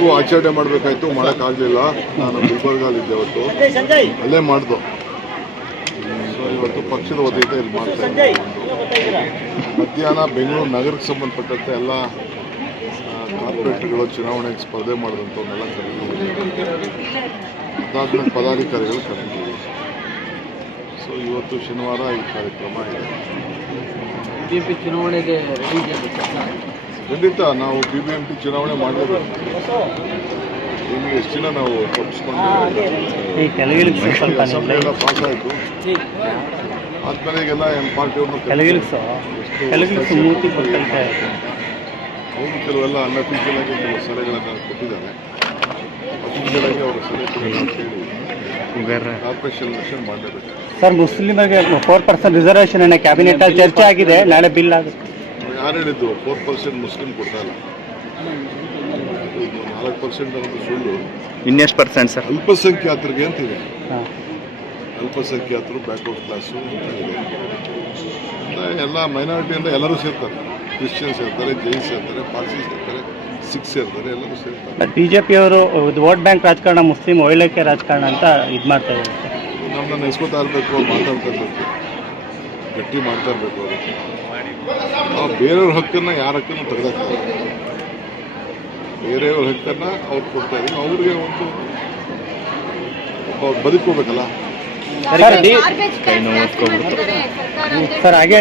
4ಕ್ಕೂ ಆಚರಣೆ ಮಾಡಬೇಕಾಯ್ತು, ಮಾಡೋಕ್ಕಾಗಲಿಲ್ಲ. ನಾನು ಗುಲ್ಬರ್ಗಲ್ಲಿದ್ದೆ ಅವತ್ತು, ಅಲ್ಲೇ ಮಾಡ್ದು. ಸೊ ಇವತ್ತು ಪಕ್ಷದ ವತಿಯಿಂದ ಇಲ್ಲಿ ಮಾಡ್ತಾ ಇದ್ದೀವಿ. ಮಧ್ಯಾಹ್ನ ಬೆಂಗಳೂರು ನಗರಕ್ಕೆ ಸಂಬಂಧಪಟ್ಟಂತೆ ಎಲ್ಲ ಕಾರ್ಪೊರೇಟ್ಗಳು ಚುನಾವಣೆಗೆ ಸ್ಪರ್ಧೆ ಮಾಡಿದಂಥವನ್ನೆಲ್ಲ ಕರೆದಿದ್ದೀವಿ. ಅದಾದ್ಮೇಲೆ ಪದಾಧಿಕಾರಿಗಳು ಕರೆದಿದ್ದೀವಿ. ಸೊ ಇವತ್ತು ಶನಿವಾರ ಈ ಕಾರ್ಯಕ್ರಮ ಇದೆ. ಬಿಜೆಪಿ ಚುನಾವಣೆಗೆ ಖಂಡಿತ ನಾವು BBMP ಚುನಾವಣೆ ಮಾಡಬೇಕು. ನಿಮಗೆ ಎಷ್ಟು ದಿನ ನಾವು ತಪ್ಪಿಸ್ಕೊಂಡು ಅಸೆಂಬ್ಲಿ ಎಲ್ಲ ಪಾಸ್ ಆಯಿತು. ಆದ್ಮೇಲೆ ಈಗೆಲ್ಲ ಪಾರ್ಟಿಯವ್ರನ್ನ ಅವರು ಕೆಲವೆಲ್ಲ ಅನ್ಅಫಿಷಿಯಲ್ ಆಗಿ ಕೆಲವು ಸಲಹೆಗಳನ್ನು ಕೊಟ್ಟಿದ್ದಾರೆ. ಅಫಿಷಿಯಲ್ ಆಗಿ ಅವರ ಸಲಹೆ ಕಾರ್ಪೊರೇಷನ್ ಎಲೆಕ್ಷನ್ ಮಾಡಲೇಬೇಕು. ಸರ್, ಮುಸ್ಲಿಮರಿಗೆ 4% ರಿಸರ್ವೇಷನ್ ಅನ್ನೋ ಕ್ಯಾಬಿನೆಟ್ ಅಲ್ಲಿ ಚರ್ಚೆ ಆಗಿದೆ, ನಾಳೆ ಬಿಲ್ ಆಗುತ್ತೆ. ಯಾರು ಹೇಳಿದ್ದು 4% ಮುಸ್ಲಿಂ ಕೊಡ್ತಾ ಇಲ್ಲ? 4% ಅನ್ನೋದು ಸುಳ್ಳು. ಇನ್ನೆಷ್ಟು ಪರ್ಸೆಂಟ್ ಸರ್? ಅಲ್ಪಸಂಖ್ಯಾತರಿಗೆ ಅಂತಿದೆ. ಅಲ್ಪಸಂಖ್ಯಾತರು, ಬ್ಯಾಕ್ವರ್ಡ್ ಕ್ಲಾಸು ಅಂತ ಇದೆ. ಎಲ್ಲ ಮೈನಾರಿಟಿಯಿಂದ ಎಲ್ಲರೂ ಸೇರ್ತಾರೆ. ಕ್ರಿಶ್ಚಿಯನ್ಸ್ ಸೇರ್ತಾರೆ, ಜೈನ್ಸ್ ಸೇರ್ತಾರೆ, ಪಾರ್ಸಿ ಸೇರ್ತಾರೆ, ಸಿಖ್ಸ್ ಸೇರ್ತಾರೆ, ಎಲ್ಲರೂ ಸೇರ್ತಾರೆ. ಬಿಜೆಪಿಯವರು ವೋಟ್ ಬ್ಯಾಂಕ್ ರಾಜಕಾರಣ, ಮುಸ್ಲಿಂ ಒಳ್ಳೆಕೆ ರಾಜಕಾರಣ ಅಂತ ಇದು ಮಾಡ್ತಾ ಇದ್ದಾರೆ. ನಮ್ಮನ್ನ ನೆನೆಸ್ಕೊತಾ ಇರಬೇಕು, ಮಾತಾಡ್ತಾ ಇರಬೇಕು, ಗಟ್ಟಿ ಮಾಡ್ತಾ ಇರಬೇಕು. ಅವರು ಬೇರೆಯವ್ರ ಹಕ್ಕನ್ನು, ಯಾರ ಹಕ್ಕನ್ನು ತೆಗೆದಾಕ್ತಾರೆ. ಬೇರೆಯವ್ರ ಹಕ್ಕನ್ನು ಅವ್ರು ಕೊಡ್ತಾ ಇದ್ದೀವಿ. ಅವ್ರಿಗೆ ಒಂದು ಬದುಕೋಬೇಕಲ್ಲ. ಸರ್, ಹಾಗೆ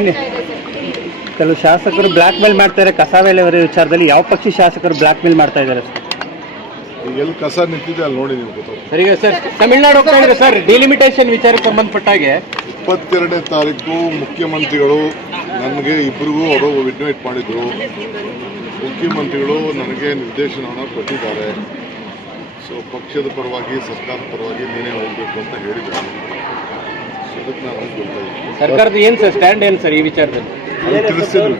ಕೆಲವು ಶಾಸಕರು ಬ್ಲ್ಯಾಕ್ ಮೇಲ್ ಮಾಡ್ತಾರೆ. ಕಸ ವೇಳೆಯವರ ವಿಚಾರದಲ್ಲಿ ಯಾವ ಪಕ್ಷ ಶಾಸಕರು ಬ್ಲ್ಯಾಕ್ ಮೇಲ್ ಮಾಡ್ತಾ ಇದ್ದಾರೆ ಸರ್? ಈಗ ಎಲ್ಲಿ ಕಸ ನಿಂತಿದೆ ಅಲ್ಲಿ ನೋಡಿ ನೀವು ಗೊತ್ತಾಗುತ್ತೆ. ಸರ್, ಈಗ ಸರ್ ತಮಿಳ್ನಾಡು ಹೋಗ್ತಾ ಇದ್ದಾರೆ ಸರ್, ಡಿಲಿಮಿಟೇಷನ್ ವಿಚಾರಕ್ಕೆ ಸಂಬಂಧಪಟ್ಟಾಗೆ 22ನೇ ತಾರೀಕು ಮುಖ್ಯಮಂತ್ರಿಗಳು ನನಗೆ ಇಬ್ಬರಿಗೂ ಅವರು ಇನ್ವೈಟ್ ಮಾಡಿದ್ರು. ಮುಖ್ಯಮಂತ್ರಿಗಳು ನನಗೆ ನಿರ್ದೇಶನವನ್ನು ಕೊಟ್ಟಿದ್ದಾರೆ. ಸೊ ಪಕ್ಷದ ಪರವಾಗಿ, ಸರ್ಕಾರದ ಪರವಾಗಿ ನೀನೇ ಹೋಗಬೇಕು ಅಂತ ಹೇಳಿದ್ದಾರೆ. ಸೊ ಅದಕ್ಕೆ ನಾನು ಹೋಗ್ತಾ ಇದ್ದೀನಿ. ಸರ್ಕಾರದ ಏನು ಸರ್ ಸ್ಟ್ಯಾಂಡ್ ಏನು ಸರ್ ಈ ವಿಚಾರದಲ್ಲಿ ತಿಳಿಸ್ತೀನಿ.